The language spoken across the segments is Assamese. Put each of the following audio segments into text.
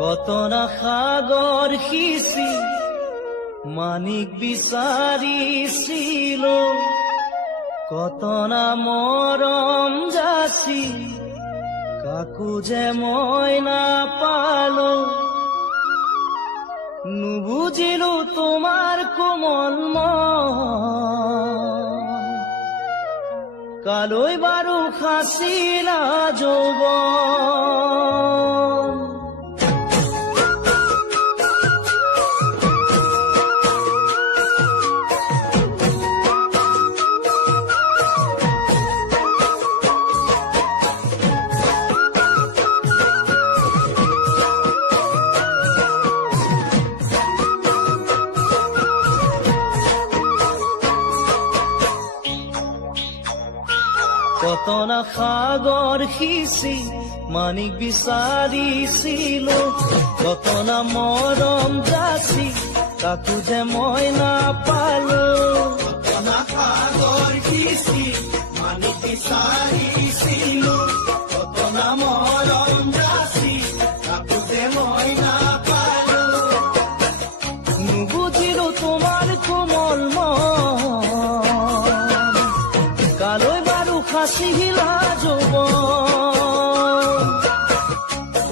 কত না সাগৰ সিঁচি মানিক বিচাৰিছিল, কত না মৰম যাচি কাকো যে মই নাপালো। নুবুজিলো তোমাৰ কোমল মন, কালৈ বাৰু সাঁচিলা যৌৱন। কত না সাগৰ সিঁচি মানিক বিচাৰিছিলো, কত না মৰম যাচি কাকো যে মই নাপালো। কত না সাগৰ সিঁচি মানিক বিচাৰিছিলো, কত না মৰম যাচি কাকো যে মই নাপালো। নুবুজিলো তোমাৰ কোমল মন, কালৈ বাৰু সাঁচিলা যৌৱন।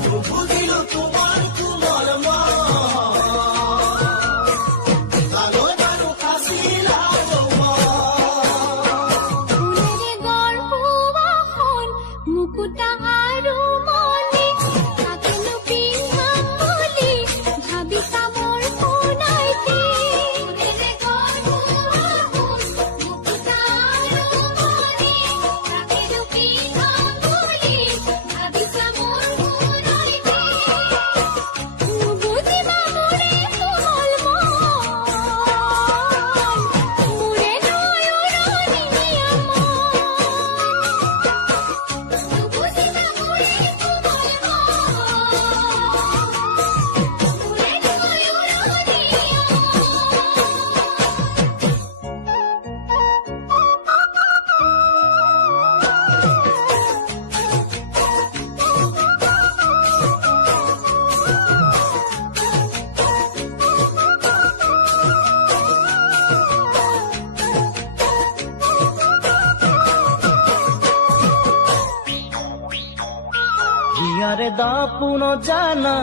নুবুজিলো তোমাৰ কোমল মন, কালৈ বাৰু সাঁচিলা যৌৱন। ফুলেৰে গঢ়োৱাখন মুকুতা আৰু মণি, তাকেনো পিন্ধাম বুলি ভাবিছা মোৰ সোণাইটি। ফুলেৰে গঢ়োৱাখন মুকুতা আৰু মণি, তাকেনো পিন্ধাম বুলি ভাবিছা মোৰ সোণাইটি। নুবুজিবা মোৰে কোমল মন, মোৰে নয়ননীয়া মন। নুবুজিবা মোৰে কোমল হিয়াৰে দাপোন জানা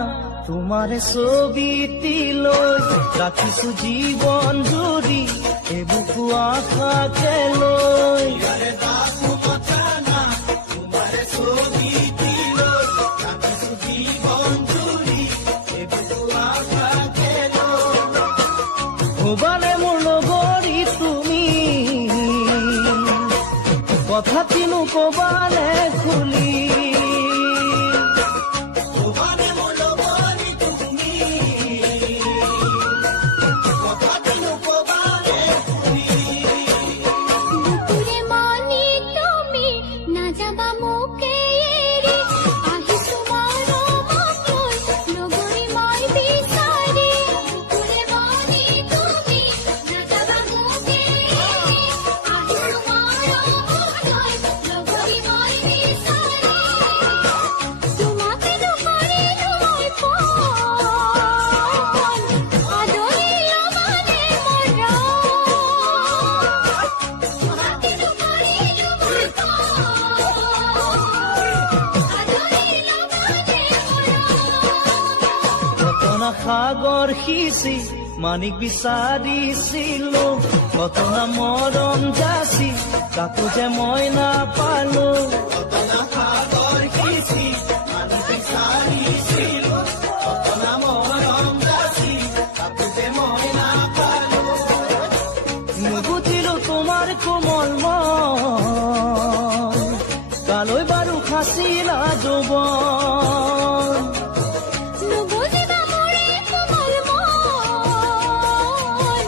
তোমাৰে ছবিটি লৈ ৰাখিছো জীৱন জুৰি এবুকু আশাকে লৈ। ইয়াৰে দাপোন জানা তোমাৰে ছবিটি লৈ ৰাখিছো জীৱন জুৰি এবুকু আশাকে লৈ। ভবানে মোৰ লগৰী তুমি, কথা কিনো কবানে খুলি। ভবানে মোৰ লগৰী তুমি, কথাটো ক'বানে তুমি। বুকুৰে মনি তুমি নাযাবা মোকে এৰি, আহিছো মৰমকৈ লগৰী মই বিচাৰি। বুকুৰে মনি তুমি নাযাবা মোকে এৰি, আহিছো মৰমকৈ লগৰী মই বিচাৰি। তোমাকে নকৰিলো মই পণ, আদৰিলো মানে মৰম। তোমাকে নকৰিলো মই পণ, আদৰিলো মানে মৰম। কত না সাগৰ সিঁচি মানিক বিচাৰিছিলো, কত না মৰম যাচি কাকো যে মই নাপালো। কত না সাগৰ সিঁচি মানিক বিচাৰিছিলো, কত না মৰম যাচি কাকো যে মই নাপালো। নুবুজিলো তোমাৰ কোমল মন, কালৈ বাৰু সাঁচিলা যৌৱন। নুবুজিবা মোৰে কোমল মন,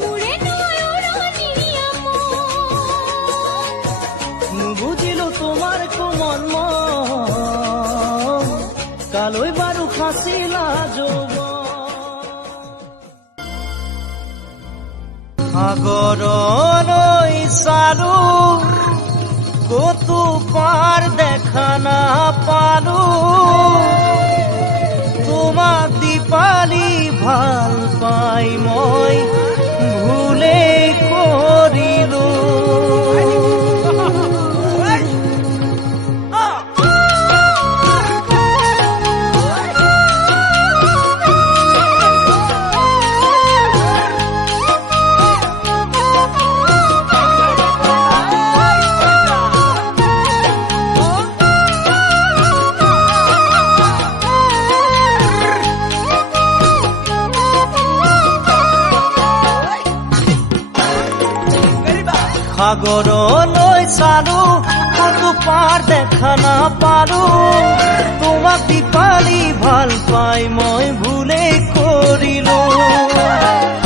মোৰে নয়ননীয়া মন। নুবুজিলো তোমাৰ কোমল মন, কালৈ বাৰু সাঁচিলা যৌৱন। সাগৰলৈ চালো কতো পাৰ দেখা নাপালো, তোমাৰ সাগৰলৈ চালো কতো পাৰ দেখা নাপালো তোমাক দীপালি ভাল পাই মই ভুলেই কৰিলো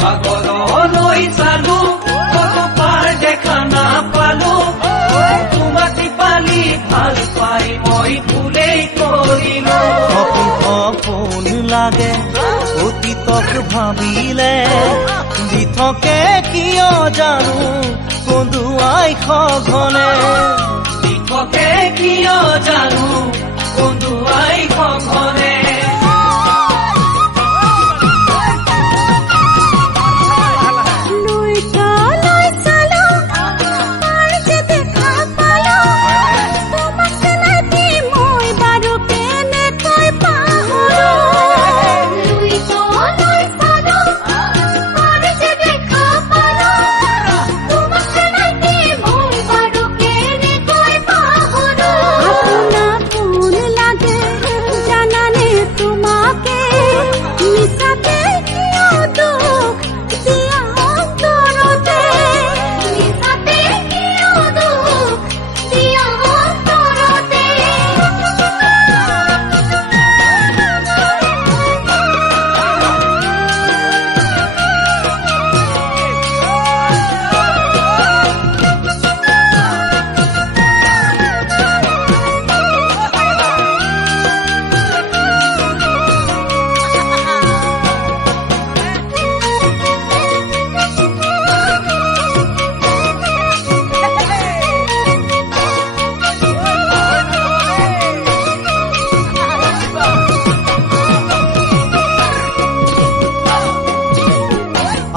সাগৰলৈ চালো কতো পাৰ দেখা নাপালো তোমাক দীপালি ভাল পাই মই ভুলেই কৰিলো সপোন সপোন লাগে অতীতক ভাবিলে দি থাকে কিয় জানো কন্দুৱাই সঘনে দিশকে কিয় জানো কন্দুৱাই সঘনে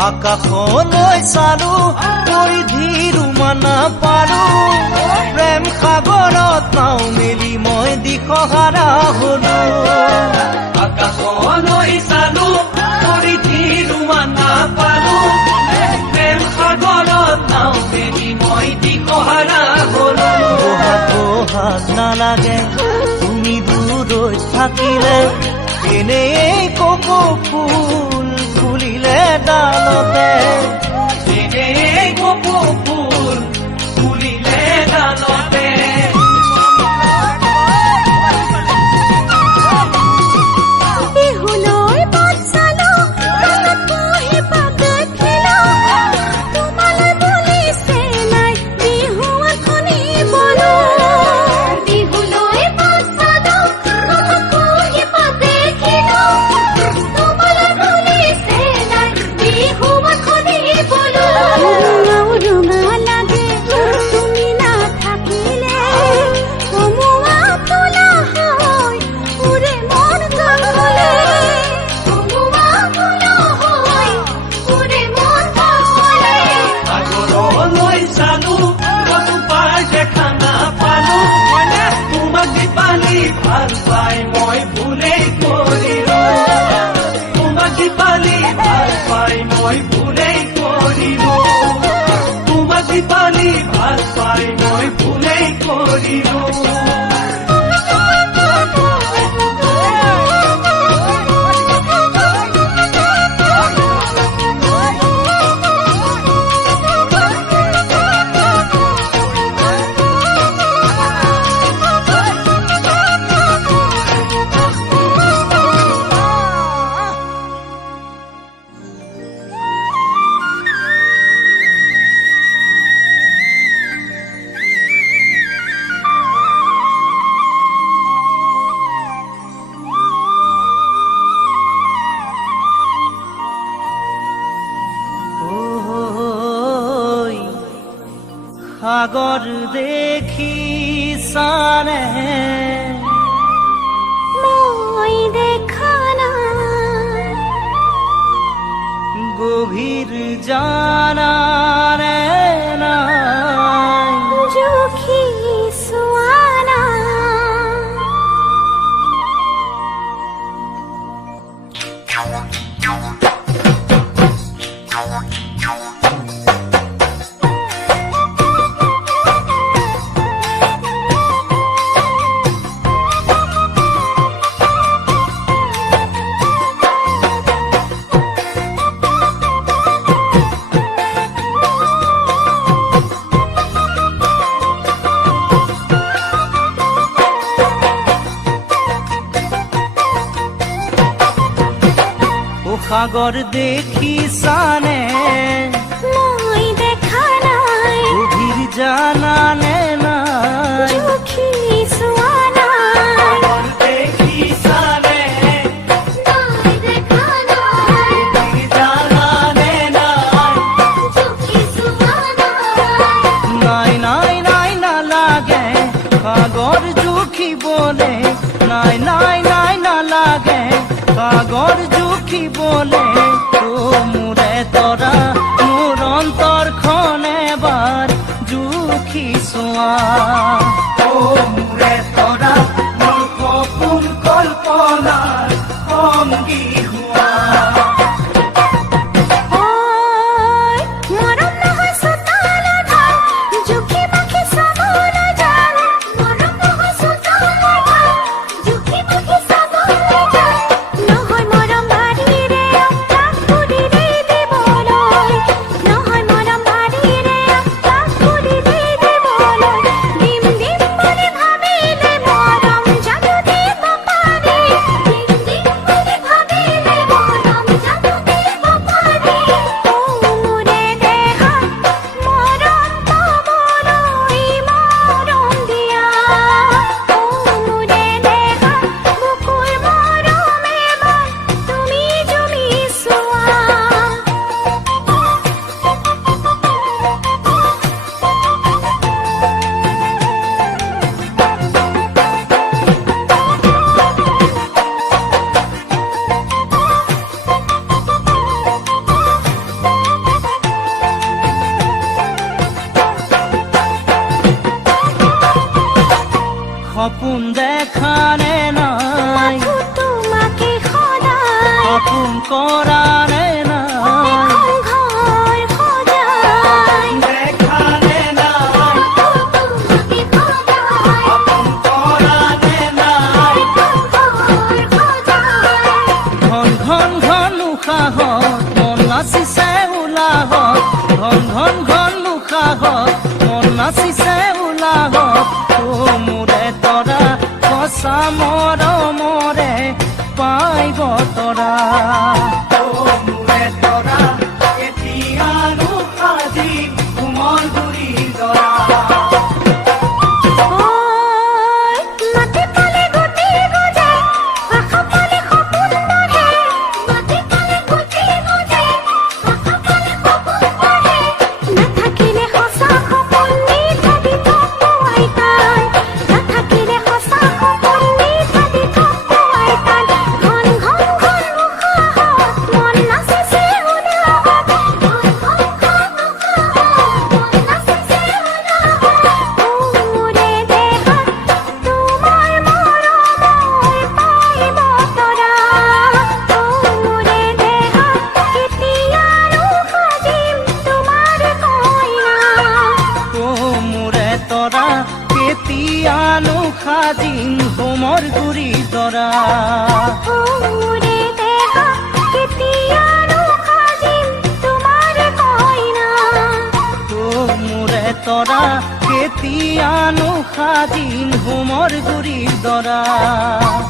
আকাশলৈ চালো পৰিধিৰ মানা পালো প্ৰেম সাগৰত নাও মেলি মই দিশহাৰা হলো আকাশলৈ চালো পৰিধিৰ মানা পালো প্ৰেম সাগৰত নাও মেলি মই দিশহাৰা হলো বহাগ নালাগে তুমি দূৰৈত থাকিলে এনেই কপৌ ফুল ফুলিলে ডালতে এনেই কপৌ ফুল ফুলিলে ডালতে বিহুলৈ বাট চালো পহি পাত খেলো তোমালৈ বুলিছে নাই বিহু এখনি বলো বিহুলৈ বাট চালো পহি পাত খেলো তোমালৈ বুলিছে নাই বিহু এখনি বলো ৰঙা লাগে তুমি নাথাকিলে কমোৱা তোলা হয় উৰে মন গলে কমোৱা তোলা হয় উৰে মন গলে সাগৰলৈ চালো কতো পাৰ দেখা নাপালো তোমাক দীপালি ভাল পাই মই ভুলেই কৰিলো তোমাক দীপালি ভাল পাই মই ভুলেই কৰিলো তোমাক দীপালি ভাল পাই মই ভুলেই কৰিলো সাগৰ দেখিছানে মই দেখা নাই গভীৰ জানানে নাই জুখি চোৱা নাই সাগৰ দেখি সানে মই দেখা নাই গভীৰ জানানে নাই চোখে চোৱা নাই দেখি সানে নাই দেখা নাই জানানে নাই চোখে চোৱা নাই নাই নাই নাই না লাগে সাগর জুখি বলে নাই নাই নাই না লাগে সাগর জুখি বলে তো মোরে তরা মোর অন্তর খনে বার জুখি সোয়া ও মুরে তোরা মোর কপুন কল্পনার সঙ্গী হুয়া ওই মরম নহয় সুতালা ধান জুখি মাখি সাবনা জান মরম নহয় সুতালা ধান জুখি মাখি সাবনা জান নহয় মরম বাড়িরে অপ্রাণ কুড়িরে দেবলয় নহয় মরম বাড়িরে অপ্রাণ কুড়িরে দেবলয় ডিম ডিম বলে ভাবিলে মরম জাদু দেব পারে ডিম ডিম বলে ভাবিলে মরম জাদু দেব পারে ও মোরে দেহা মরম পাবলই মরম দিয়া ও মোরে দেহা বুকুর মরমে বার তুমি জমি সোয়া সপোন দেখানে নাই তোমাকে সদায় আপন করানে নাই ঘর সজায় দেখানে নাই তোমাকে সদায় আপন করানে নাই ঘর সজায় ঘন ঘন ঘন উশাহত মন নাচিছে উলাহত ঘন ঘন ঘন উশাহত মন নাচিছে উলাহত তো মোৰে তৰা সঁচা মৰমৰে পাইব তৰা ও মুৰে তোৰা এতিয়ানো সাজি কোমল গুৰি দৰা ওই মাটি পালে গুটি গজে আশা পালে সপোন বাঢ়ে মাটি পালে গুটি গজে আশা পালে সপোন বাঢ়ে নাথাকিলে সঁচা সপোন মিঠা দি থপোৱাই তাই নাথাকিলে সঁচা সপোন মিঠা দি থপোৱাই তাই ঘন ঘন ঘন উশাহত মন নাচিছে উলাহত ঘন ঘন ঘন উশাহত মন নাচিছে উলাহত ও মোৰে দেহা তোমাৰ মৰমৰ পাইব তৰা ও মোৰে দেহা কেতিয়ানো সাজিম তোমাৰ কইনা তো মোৰে তৰা কেতিয়ানো সাজিম হোমৰ গুৰি তৰা ও মোৰে দেহা কেতিয়ানো সাজিম তোমাৰ কইনা তো মোৰে তৰা কেতিয়ানো সাজিম হোমৰ গুৰি দৰা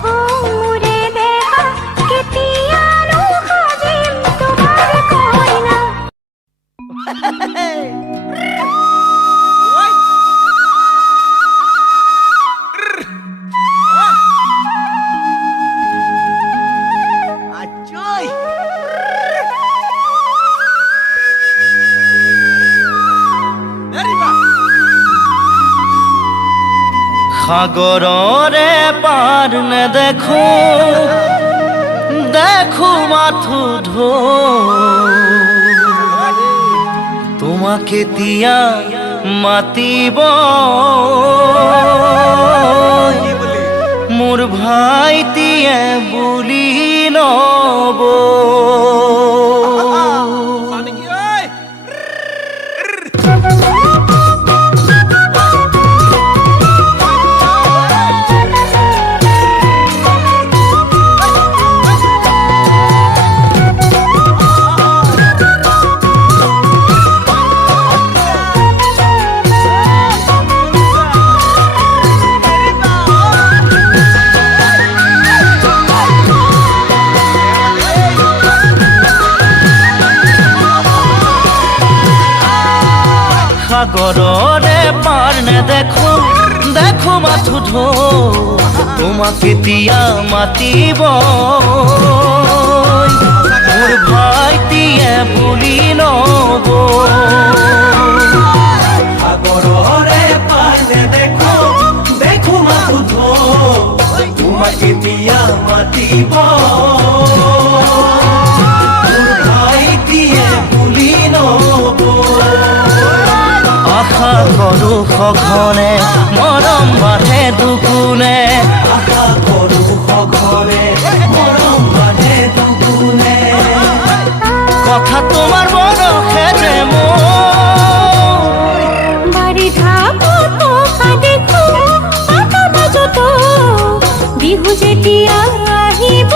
ও মোৰে দেহা কেতিয়ানো সাজিম তোমাৰ কইনা আচই এৰিবা সাগৰৰে পাৰ নেদেখো দেখো মাথো ঢৌ তোমাক এতিয়া মাতিব মোৰ ভাইটিয়ে বুলি নব সাগৰৰে পাৰ নেদেখো দেখো মাথো ঢৌ তোমাক এতিয়া মাতিব মোৰ ভাইটিয়ে বুলি নব সাগৰৰে পাৰ নেদেখো দেখো মাথো ঢৌ তোমাক এতিয়া মাতিব মোৰ ভাইটিয়ে বুলি নব আশা কৰো সঘনে মৰম বাঢ়ে দুগুণে আশা কৰো সঘনে মৰম বাঢ়ে দুগুণে কথা তোমাৰ বৰষে যে মোৰ বাৰিষা পকা দেখো পাতা মাজতো বিহু যেতিয়া আহিব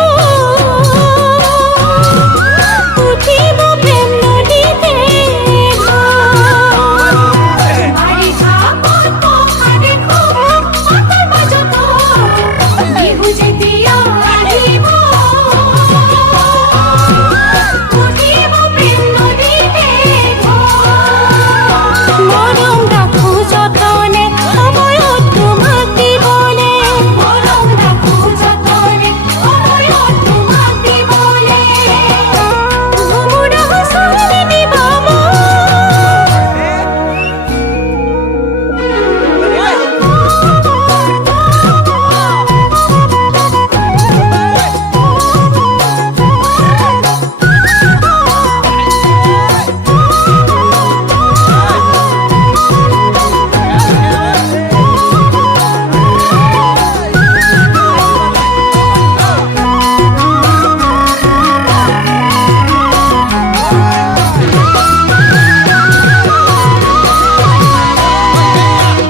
উঠিব প্ৰেম নদীতে বাৰিষা পকা দেখো পাতা মাজতো বিহু যেতিয়া আহিব উঠিব প্ৰেম নদীতে মৰম ৰাখো যতনে সময়ত তোমাক দিবলে মৰম ৰাখো যতনে সময়ত তোমাক দিবলে ঘুমুৰা হুঁচৰি দিবা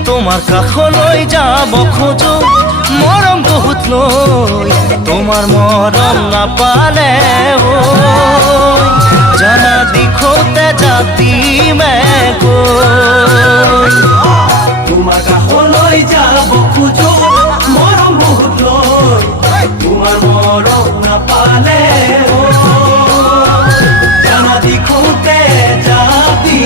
তোমাৰ কাষলৈ যাব খোজো মৰম বহুত লৈ তোমাৰ মৰম নাপালে জানা দিখোতে জাতিমে গৈ তোমাৰ কাষলৈ যাব খোজো মৰম বহুত লৈ তোমাৰ মৰম নাপালে জানা দিখোতে যাবি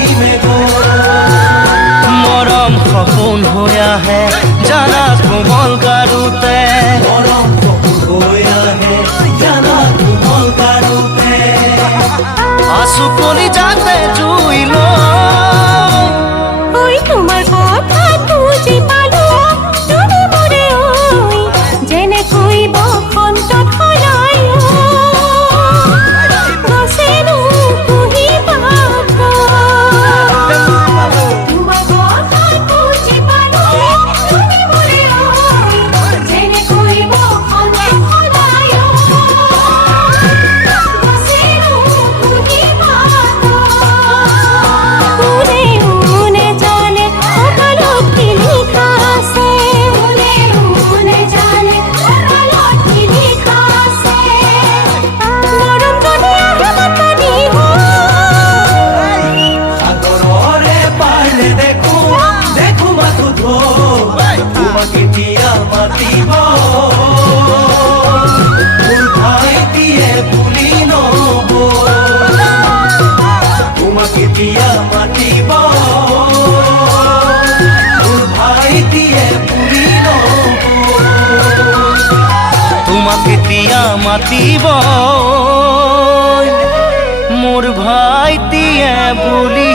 মৰম সপোন হৈ আহে জানা কোমল গাৰুতে মৰম সপোন হৈ আহে জানা কোমল গাৰুতে আচু কলি যাতে জুই লৈ ঐ তোমাৰ কথা বুজি পালো তুমি মোৰে ঐ যেনেকৈ বসন্তত সলাই গছেনো কুহিবা তোমাৰ কথা বুজি পালো তুমি মোৰে ঐ যেনেকৈ বসন্তত সলাই গছেনো কুহিবা কোনে কোনে জানে সকালত কি লিখা আছে কোনে কোনে জানে সকালত কি লিখা আছে মৰম যদি আহে মাতা দিব সাগৰৰে পাৰ নেদেখো দেখো মাথো ঢৌ তোমাক এতিয়া মাতিব মোৰ ভাইটিয়ে বুলি নব তোমাক এতিয়া মাতিব মোৰ ভাইটিয়ে বুলি নব তোমাক এতিয়া মাতিব মোৰ ভাইটিয়ে বুলি